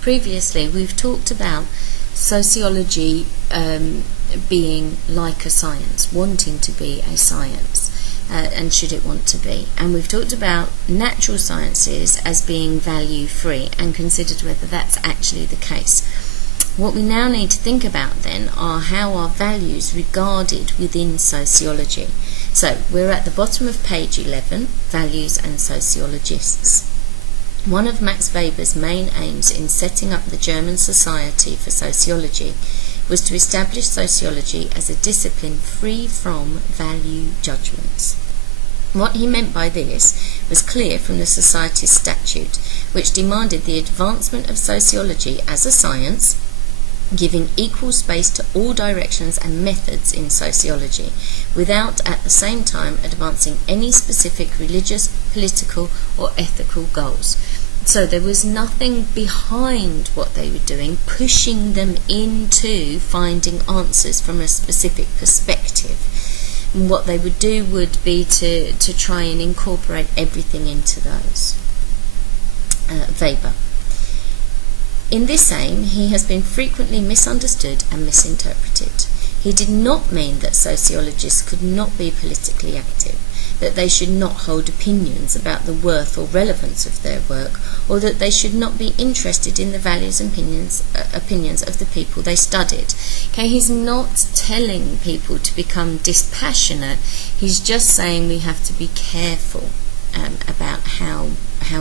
Previously, we've talked about sociology being like a science, wanting to be a science, and should it want to be. And we've talked about natural sciences as being value-free and considered whether that's actually the case. What we now need to think about then are how are values regarded within sociology. So we're at the bottom of page 11, Values and Sociologists. One of Max Weber's main aims in setting up the German Society for Sociology was to establish sociology as a discipline free from value judgments. What he meant by this was clear from the Society's statute, which demanded the advancement of sociology as a science, giving equal space to all directions and methods in sociology, without at the same time advancing any specific religious, political or ethical goals. So there was nothing behind what they were doing, pushing them into finding answers from a specific perspective. And what they would do would be to try and incorporate everything into those. Weber. In this aim, he has been frequently misunderstood and misinterpreted. He did not mean that sociologists could not be politically active, that they should not hold opinions about the worth or relevance of their work, or that they should not be interested in the values and opinions of the people they studied. Okay, he's not telling people to become dispassionate. He's just saying we have to be careful about how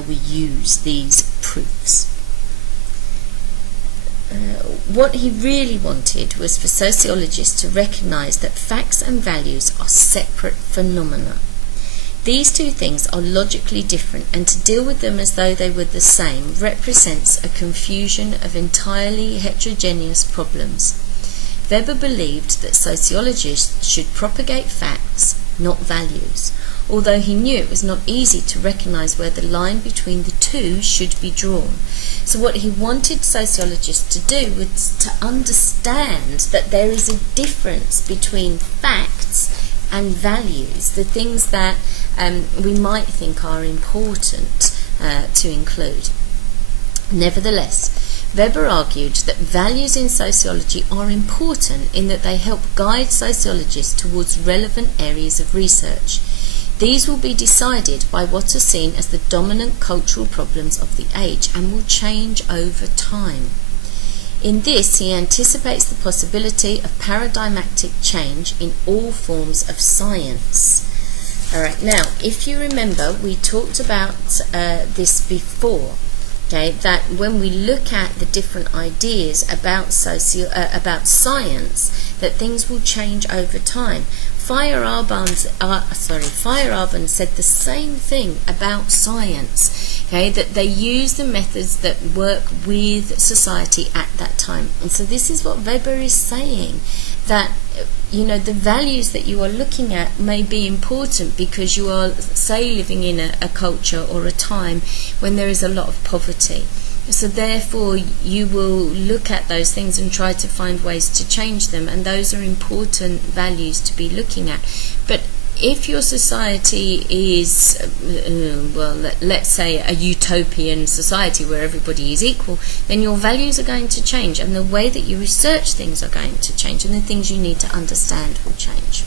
we use these proofs. What he really wanted was for sociologists to recognise that facts and values are separate phenomena. These two things are logically different, and to deal with them as though they were the same represents a confusion of entirely heterogeneous problems. Weber believed that sociologists should propagate facts, not values, although he knew it was not easy to recognise where the line between the two should be drawn. So what he wanted sociologists to do was to understand that there is a difference between facts and values, the things that we might think are important to include. Nevertheless, Weber argued that values in sociology are important in that they help guide sociologists towards relevant areas of research. These will be decided by what are seen as the dominant cultural problems of the age and will change over time. In this, he anticipates the possibility of paradigmatic change in all forms of science. Alright, now, if you remember, we talked about this before, okay, that when we look at the different ideas about science, that things will change over time. Feyerabend said the same thing about science, okay, that they use the methods that work with society at that time. And so this is what Weber is saying, that the values that you are looking at may be important because you are, say, living in a culture or a time when there is a lot of poverty. So therefore you will look at those things and try to find ways to change them, and those are important values to be looking at. But if your society is, let's say a utopian society where everybody is equal, then your values are going to change, and the way that you research things are going to change, and the things you need to understand will change.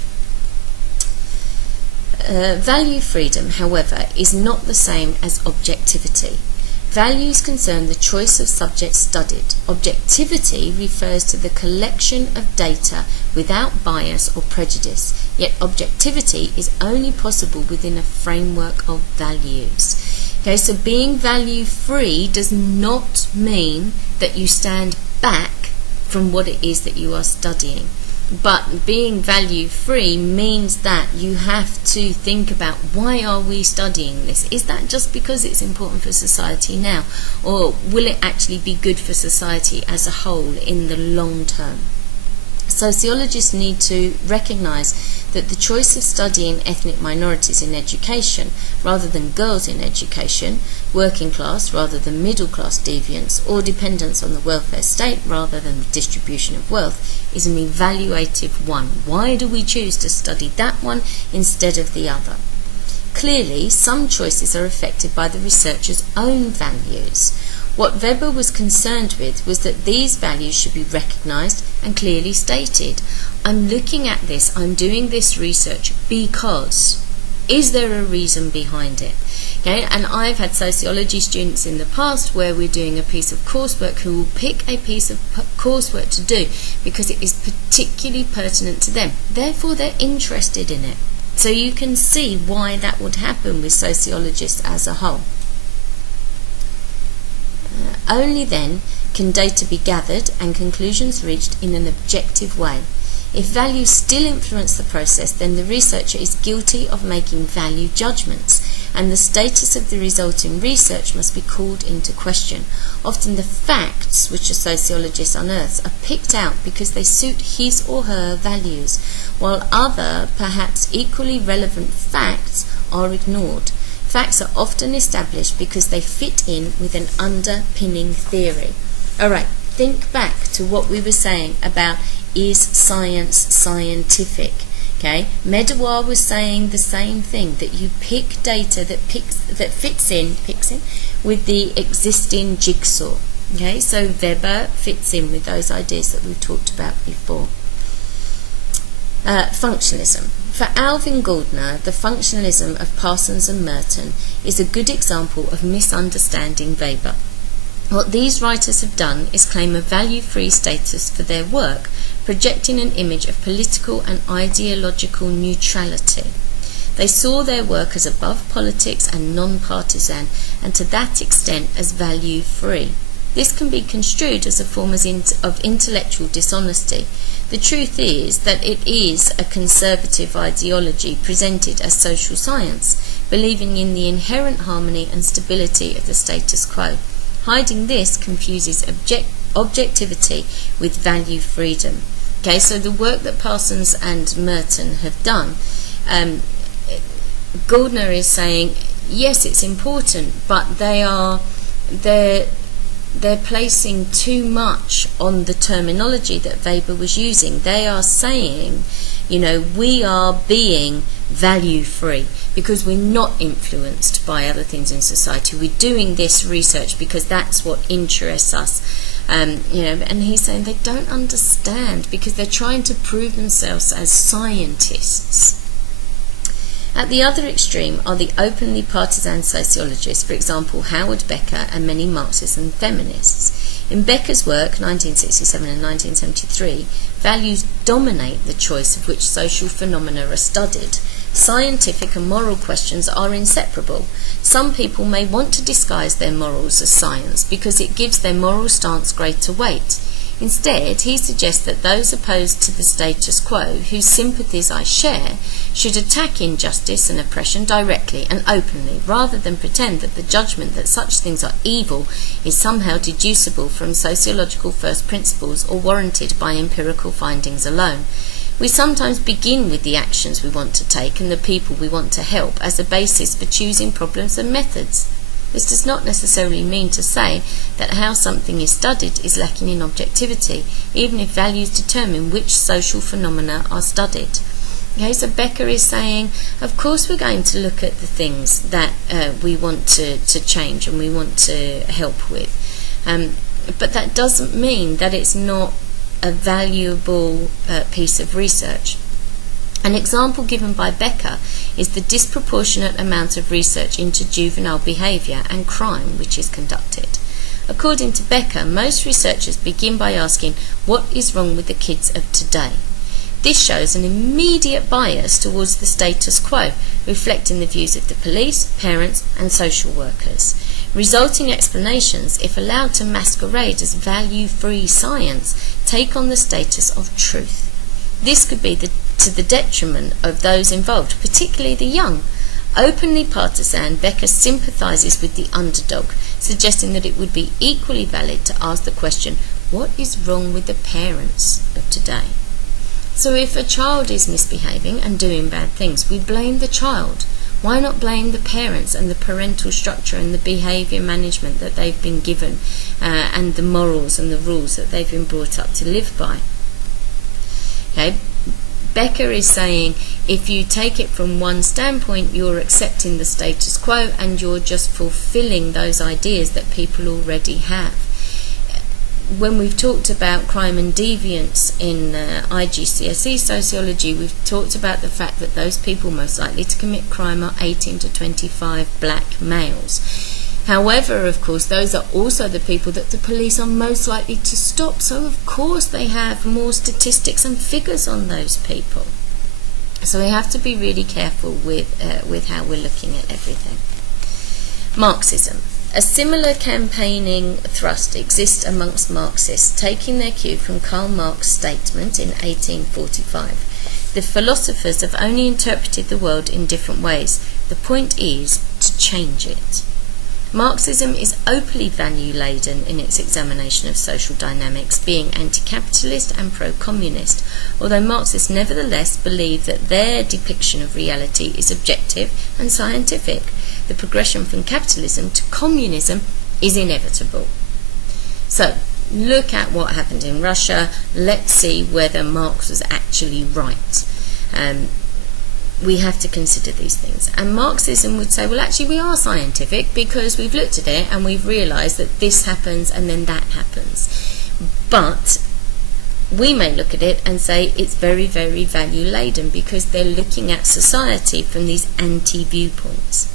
Value freedom, however, is not the same as objectivity. Values concern the choice of subjects studied. Objectivity refers to the collection of data without bias or prejudice, yet objectivity is only possible within a framework of values. Okay, so being value-free does not mean that you stand back from what it is that you are studying. But being value-free means that you have to think about, why are we studying this? Is that just because it's important for society now? Or will it actually be good for society as a whole in the long term? Sociologists need to recognise that the choice of studying ethnic minorities in education rather than girls in education, working class rather than middle class deviants, or dependence on the welfare state rather than the distribution of wealth is an evaluative one. Why do we choose to study that one instead of the other? Clearly, some choices are affected by the researcher's own values. What Weber was concerned with was that these values should be recognised and clearly stated. I'm looking at this, I'm doing this research because. Is there a reason behind it? Okay, and I've had sociology students in the past where we're doing a piece of coursework who will pick a piece of coursework to do because it is particularly pertinent to them. Therefore, they're interested in it. So you can see why that would happen with sociologists as a whole. Only then can data be gathered and conclusions reached in an objective way. If values still influence the process, then the researcher is guilty of making value judgments, and the status of the resulting research must be called into question. Often the facts which a sociologist unearths are picked out because they suit his or her values, while other, perhaps equally relevant facts are ignored. Facts are often established because they fit in with an underpinning theory. Alright, think back to what we were saying about is science scientific? Okay, Medawar was saying the same thing, that you pick data that fits in with the existing jigsaw. Okay, so Weber fits in with those ideas that we've talked about before. Functionalism. For Alvin Gardner, the functionalism of Parsons and Merton is a good example of misunderstanding Weber. What these writers have done is claim a value-free status for their work, projecting an image of political and ideological neutrality. They saw their work as above politics and non-partisan, and to that extent as value-free. This can be construed as a form of intellectual dishonesty. The truth is that it is a conservative ideology presented as social science, believing in the inherent harmony and stability of the status quo. Hiding this confuses objectivity with value freedom. Okay, so the work that Parsons and Merton have done, Gardner is saying, yes, it's important, but they're placing too much on the terminology that Weber was using. They are saying, we are being value-free because we're not influenced by other things in society. We're doing this research because that's what interests us. And he's saying they don't understand because they're trying to prove themselves as scientists. At the other extreme are the openly partisan sociologists, for example, Howard Becker and many Marxists and feminists. In Becker's work, 1967 and 1973, values dominate the choice of which social phenomena are studied. Scientific and moral questions are inseparable. Some people may want to disguise their morals as science because it gives their moral stance greater weight. Instead, he suggests that those opposed to the status quo, whose sympathies I share, should attack injustice and oppression directly and openly, rather than pretend that the judgment that such things are evil is somehow deducible from sociological first principles or warranted by empirical findings alone. We sometimes begin with the actions we want to take and the people we want to help as a basis for choosing problems and methods. This does not necessarily mean to say that how something is studied is lacking in objectivity, even if values determine which social phenomena are studied. Okay, so Becker is saying, of course we're going to look at the things that we want to change and we want to help with. But that doesn't mean that it's not a valuable piece of research. An example given by Becker is the disproportionate amount of research into juvenile behaviour and crime which is conducted. According to Becker, most researchers begin by asking, what is wrong with the kids of today? This shows an immediate bias towards the status quo, reflecting the views of the police, parents and social workers. Resulting explanations, if allowed to masquerade as value-free science, take on the status of truth. This could be to the detriment of those involved, particularly the young. Openly partisan, Becker sympathises with the underdog, suggesting that it would be equally valid to ask the question, what is wrong with the parents of today? So if a child is misbehaving and doing bad things, we blame the child. Why not blame the parents and the parental structure and the behaviour management that they've been given and the morals and the rules that they've been brought up to live by? Okay. Becker is saying if you take it from one standpoint, you're accepting the status quo and you're just fulfilling those ideas that people already have. When we've talked about crime and deviance in IGCSE sociology, we've talked about the fact that those people most likely to commit crime are 18 to 25 black males. However, of course, those are also the people that the police are most likely to stop. So, of course, they have more statistics and figures on those people. So we have to be really careful with how we're looking at everything. Marxism. A similar campaigning thrust exists amongst Marxists, taking their cue from Karl Marx's statement in 1845. The philosophers have only interpreted the world in different ways. The point is to change it. Marxism is openly value-laden in its examination of social dynamics, being anti-capitalist and pro-communist, although Marxists nevertheless believe that their depiction of reality is objective and scientific. The progression from capitalism to communism is inevitable. So, look at what happened in Russia. Let's see whether Marx was actually right. We have to consider these things. And Marxism would say, well, actually, we are scientific because we've looked at it and we've realised that this happens and then that happens. But we may look at it and say it's very, very value-laden because they're looking at society from these anti-viewpoints.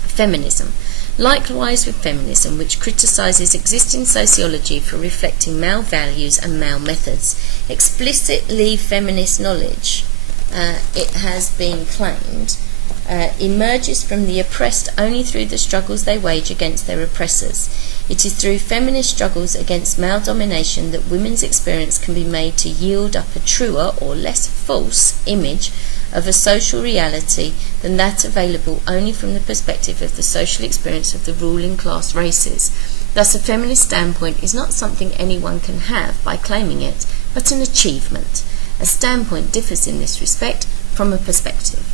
Feminism. Likewise with feminism, which criticises existing sociology for reflecting male values and male methods. Explicitly feminist knowledge, it has been claimed, emerges from the oppressed only through the struggles they wage against their oppressors. It is through feminist struggles against male domination that women's experience can be made to yield up a truer or less false image of a social reality than that available only from the perspective of the social experience of the ruling class races. Thus, a feminist standpoint is not something anyone can have by claiming it, but an achievement. A standpoint differs in this respect from a perspective.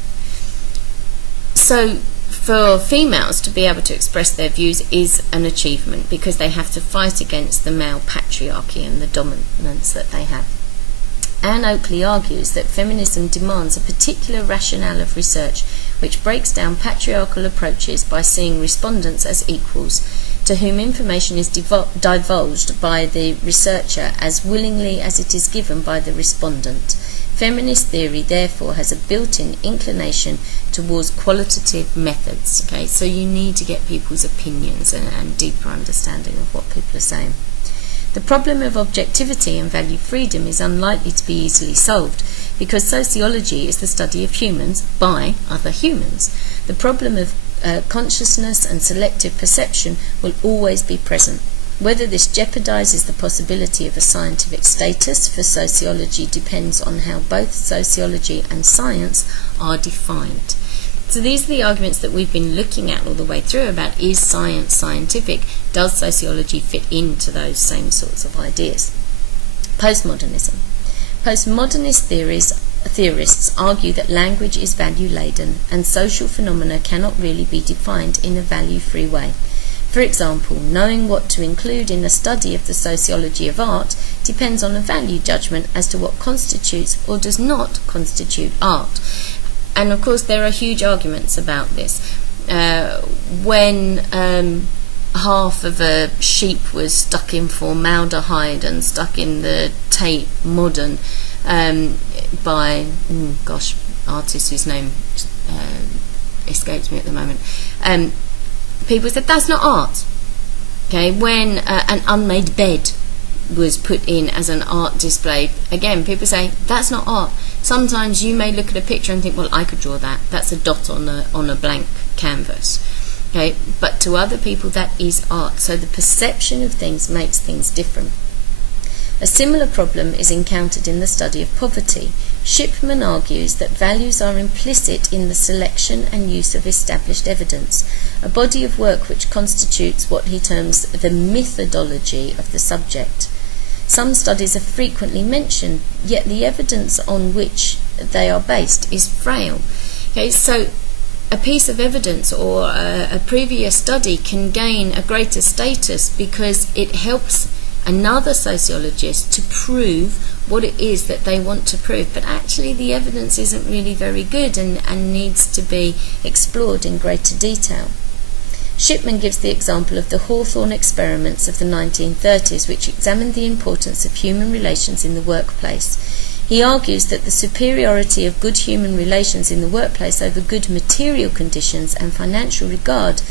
So, for females to be able to express their views is an achievement because they have to fight against the male patriarchy and the dominance that they have. Anne Oakley argues that feminism demands a particular rationale of research which breaks down patriarchal approaches by seeing respondents as equals, to whom information is divulged by the researcher as willingly as it is given by the respondent. Feminist theory, therefore, has a built-in inclination towards qualitative methods. Okay, so you need to get people's opinions and deeper understanding of what people are saying. The problem of objectivity and value freedom is unlikely to be easily solved because sociology is the study of humans by other humans. The problem of consciousness and selective perception will always be present. Whether this jeopardizes the possibility of a scientific status for sociology depends on how both sociology and science are defined. So these are the arguments that we've been looking at all the way through about is science scientific? Does sociology fit into those same sorts of ideas? Postmodernism. Postmodernist theorists argue that language is value-laden and social phenomena cannot really be defined in a value-free way. For example, knowing what to include in a study of the sociology of art depends on a value judgment as to what constitutes or does not constitute art. And of course there are huge arguments about this. When half of a sheep was stuck in formaldehyde and stuck in the Tate Modern by, artist whose name escapes me at the moment, people said that's not art. Okay, when an unmade bed was put in as an art display, again people say that's not art. Sometimes you may look at a picture and think, well, I could draw that. That's a dot on a blank canvas. Okay, but to other people that is art. So the perception of things makes things different. A similar problem is encountered in the study of poverty. Shipman argues that values are implicit in the selection and use of established evidence, a body of work which constitutes what he terms the methodology of the subject. Some studies are frequently mentioned, yet the evidence on which they are based is frail. Okay, so a piece of evidence or a previous study can gain a greater status because it helps another sociologist to prove what it is that they want to prove, but actually the evidence isn't really very good and needs to be explored in greater detail. Shipman gives the example of the Hawthorne experiments of the 1930s, which examined the importance of human relations in the workplace. He argues that the superiority of good human relations in the workplace over good material conditions and financial regard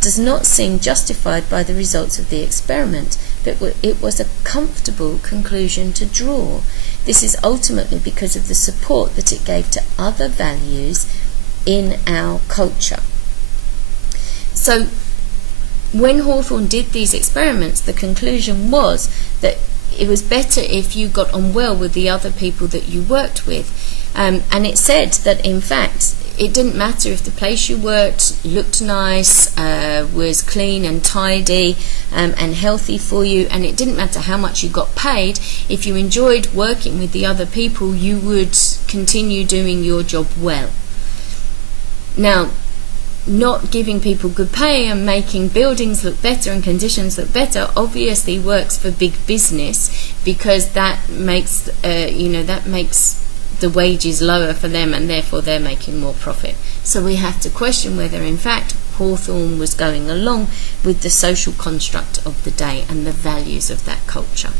does not seem justified by the results of the experiment, but it was a comfortable conclusion to draw. This is ultimately because of the support that it gave to other values in our culture. So when Hawthorne did these experiments, the conclusion was that it was better if you got on well with the other people that you worked with. And it said that, in fact, it didn't matter if the place you worked looked nice, was clean and tidy and healthy for you, and it didn't matter how much you got paid. If you enjoyed working with the other people, you would continue doing your job well. Now, not giving people good pay and making buildings look better and conditions look better obviously works for big business, because that makes the wages lower for them and therefore they're making more profit. So we have to question whether in fact Hawthorne was going along with the social construct of the day and the values of that culture.